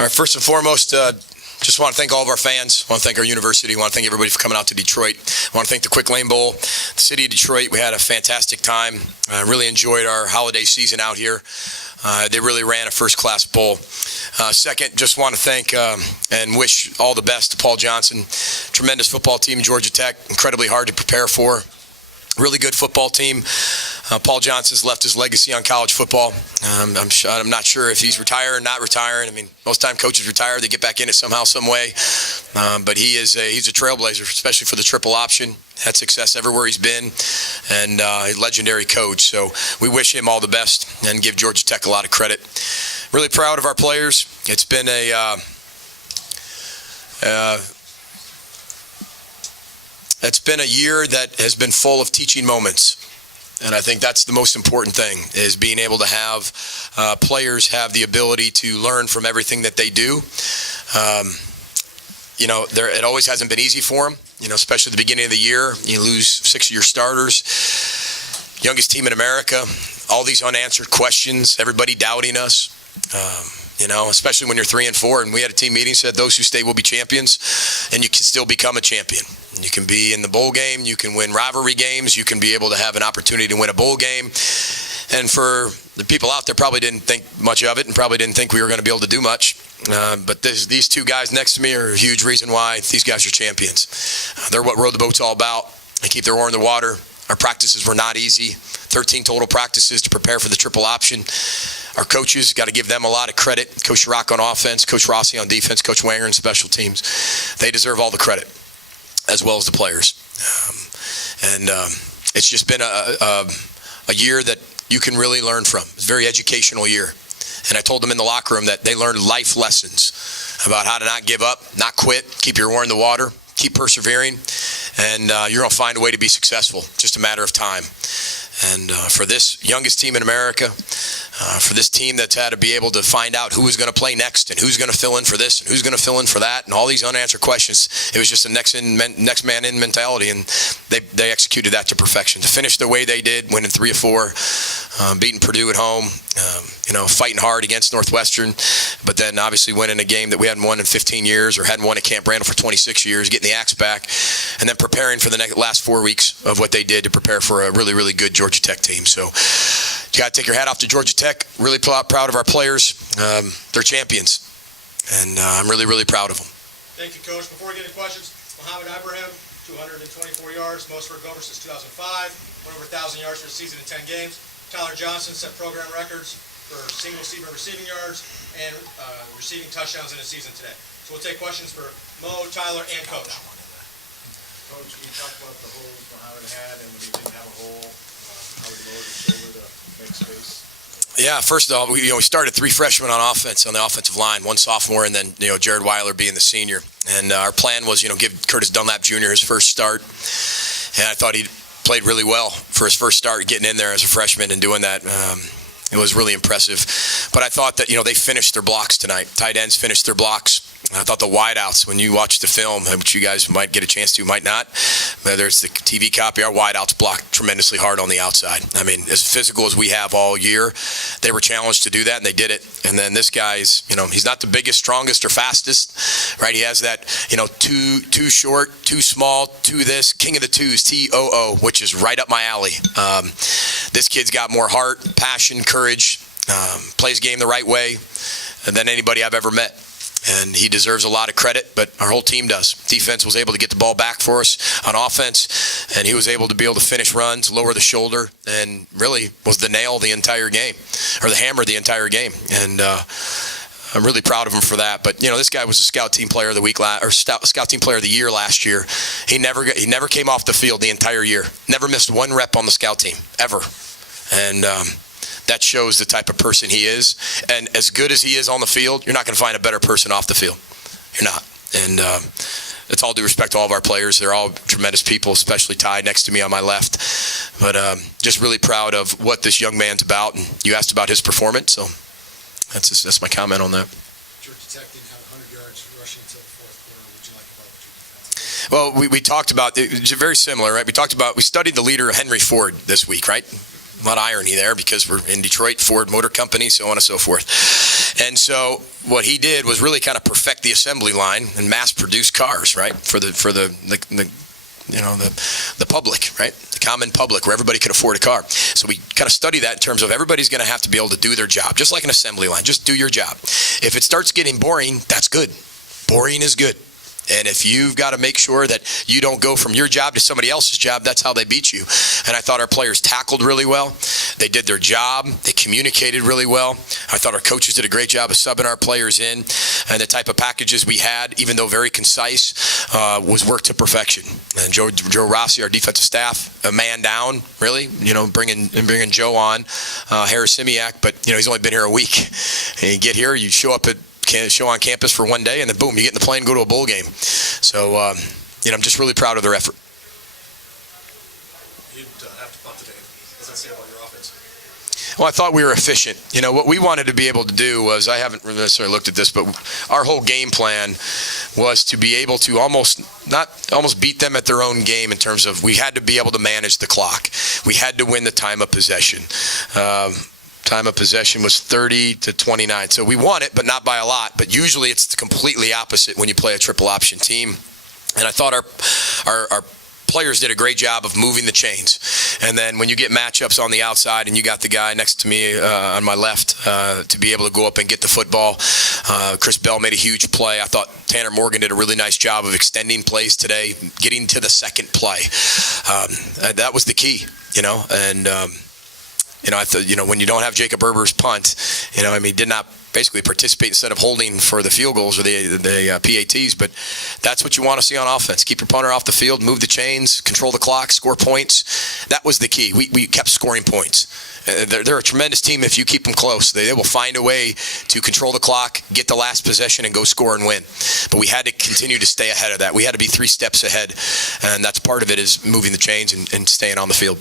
All right, first and foremost, just want to thank all of our fans. I want to thank our university. I want to thank everybody for coming out to Detroit. I want to thank the Quick Lane Bowl, the city of Detroit. We had a fantastic time. I really enjoyed our holiday season out here. They really ran a first-class bowl. Second, just want to thank and wish all the best to Paul Johnson. Tremendous football team, Georgia Tech. Incredibly hard to prepare for. Really good football team. Paul Johnson's left his legacy on college football. I'm not sure if he's retiring or not retiring. I mean, most time coaches retire, they get back in it somehow, some way. But he's a trailblazer, especially for the triple option. Had success everywhere he's been, and a legendary coach. So we wish him all the best and give Georgia Tech a lot of credit. Really proud of our players. It's been It's been a year that has been full of teaching moments. And I think that's the most important thing, is being able to have players have the ability to learn from everything that they do. It always hasn't been easy for them, especially at the beginning of the year. You lose 6 of your starters, youngest team in America, all these unanswered questions, everybody doubting us. Especially when you're 3-4, and we had a team meeting, said those who stay will be champions, and you can still become a champion. You can be in the bowl game, you can win rivalry games, you can be able to have an opportunity to win a bowl game. And for the people out there, probably didn't think much of it and probably didn't think we were going to be able to do much. But these two guys next to me are a huge reason why these guys are champions. They're what Row the Boat's all about. They keep their oar in the water. Our practices were not easy. 13 total practices to prepare for the triple option. Our coaches, got to give them a lot of credit. Coach Rock on offense, Coach Rossi on defense, Coach Wanger on special teams. They deserve all the credit, as well as the players. It's just been a year that you can really learn from. It's a very educational year. And I told them in the locker room that they learned life lessons about how to not give up, not quit, keep your oar in the water, keep persevering, and you're going to find a way to be successful. Just a matter of time. And for this youngest team in America, for this team that's had to be able to find out who is going to play next and who's going to fill in for this and who's going to fill in for that and all these unanswered questions, it was just a next man in mentality, and they executed that to perfection. To finish the way they did, winning 3 of 4, beating Purdue at home, fighting hard against Northwestern, but then obviously winning a game that we hadn't won in 15 years or hadn't won at Camp Randall for 26 years, getting the axe back, and then preparing for the last 4 weeks of what they did to prepare for a really, really good Georgia Tech team. So you got to take your hat off to Georgia Tech. Really proud of our players. They're champions, and I'm really, really proud of them. Thank you, Coach. Before we get into questions, Mohamed Ibrahim, 224 yards, most for a Gover since 2005, went over 1,000 yards for a season in 10 games. Tyler Johnson set program records for single-season receiving yards and receiving touchdowns in a season today. So we'll take questions for Mo, Tyler, and Coach. Coach, can you talk about the holes Mohamed had, and when he didn't have a hole, how he lowered his shoulder to make space? Yeah, first of all, we started 3 freshmen on offense, on the offensive line, 1 sophomore, and then Jared Weiler being the senior. And our plan was give Curtis Dunlap Jr. his first start, and I thought he played really well for his first start, getting in there as a freshman and doing that. It was really impressive. But I thought that they finished their blocks tonight. Tight ends finished their blocks. I thought the wideouts, when you watch the film, which you guys might get a chance to, might not, whether it's the TV copy, our wideouts blocked tremendously hard on the outside. I mean, as physical as we have all year, they were challenged to do that, and they did it. And then this guy's, he's not the biggest, strongest, or fastest, right? He has that, too short, too small, too this, king of the twos, TOO, which is right up my alley. This kid's got more heart, passion, courage, plays game the right way than anybody I've ever met. And he deserves a lot of credit, but our whole team does. Defense was able to get the ball back for us on offense, and he was able to finish runs, lower the shoulder, and really was the nail the entire game, or the hammer the entire game. And I'm really proud of him for that. But this guy was a Scout Team Player of the Week Scout Team Player of the Year last year. He never came off the field the entire year. Never missed 1 rep on the Scout team ever. And that shows the type of person he is. And as good as he is on the field, you're not going to find a better person off the field. You're not. And it's all due respect to all of our players. They're all tremendous people, especially Ty next to me on my left. But just really proud of what this young man's about. And you asked about his performance, so that's my comment on that. Georgia Tech didn't have 100 yards rushing until the fourth quarter. What would you like about your defense? Well, we talked about it. It's very similar, right? We studied the leader, Henry Ford, this week, right? A lot of irony there because we're in Detroit, Ford Motor Company, so on and so forth. And so what he did was really kind of perfect the assembly line and mass produce cars, right, for the public, right, the common public, where everybody could afford a car. So we kind of study that in terms of everybody's going to have to be able to do their job, just like an assembly line. Just do your job. If it starts getting boring, that's good. Boring is good. And if you've got to make sure that you don't go from your job to somebody else's job, that's how they beat you. And I thought our players tackled really well. They did their job. They communicated really well. I thought our coaches did a great job of subbing our players in. And the type of packages we had, even though very concise, was worked to perfection. And Joe Rossi, our defensive staff, a man down, really, bringing Joe on, Harris Simiak, but, he's only been here a week. And you get here, you show up at show on campus for one day, and then boom, you get in the plane and go to a bowl game. So, I'm just really proud of their effort. You'd have to punt today. What does that say about your offense? Well, I thought we were efficient. What we wanted to be able to do was, I haven't necessarily looked at this, but our whole game plan was to be able to almost beat them at their own game in terms of we had to be able to manage the clock. We had to win the time of possession. Time of possession was 30-29. So we won it, but not by a lot. But usually it's completely opposite when you play a triple option team. And I thought our players did a great job of moving the chains. And then when you get matchups on the outside and you got the guy next to me on my left to be able to go up and get the football, Chris Bell made a huge play. I thought Tanner Morgan did a really nice job of extending plays today, getting to the second play. That was the key, and I thought, when you don't have Jacob Berber's punt, did not basically participate instead of holding for the field goals or the PATs, but that's what you want to see on offense. Keep your punter off the field, move the chains, control the clock, score points. That was the key. We kept scoring points. They're a tremendous team if you keep them close. They will find a way to control the clock, get the last possession, and go score and win. But we had to continue to stay ahead of that. We had to be 3 steps ahead, and that's part of it is moving the chains and staying on the field.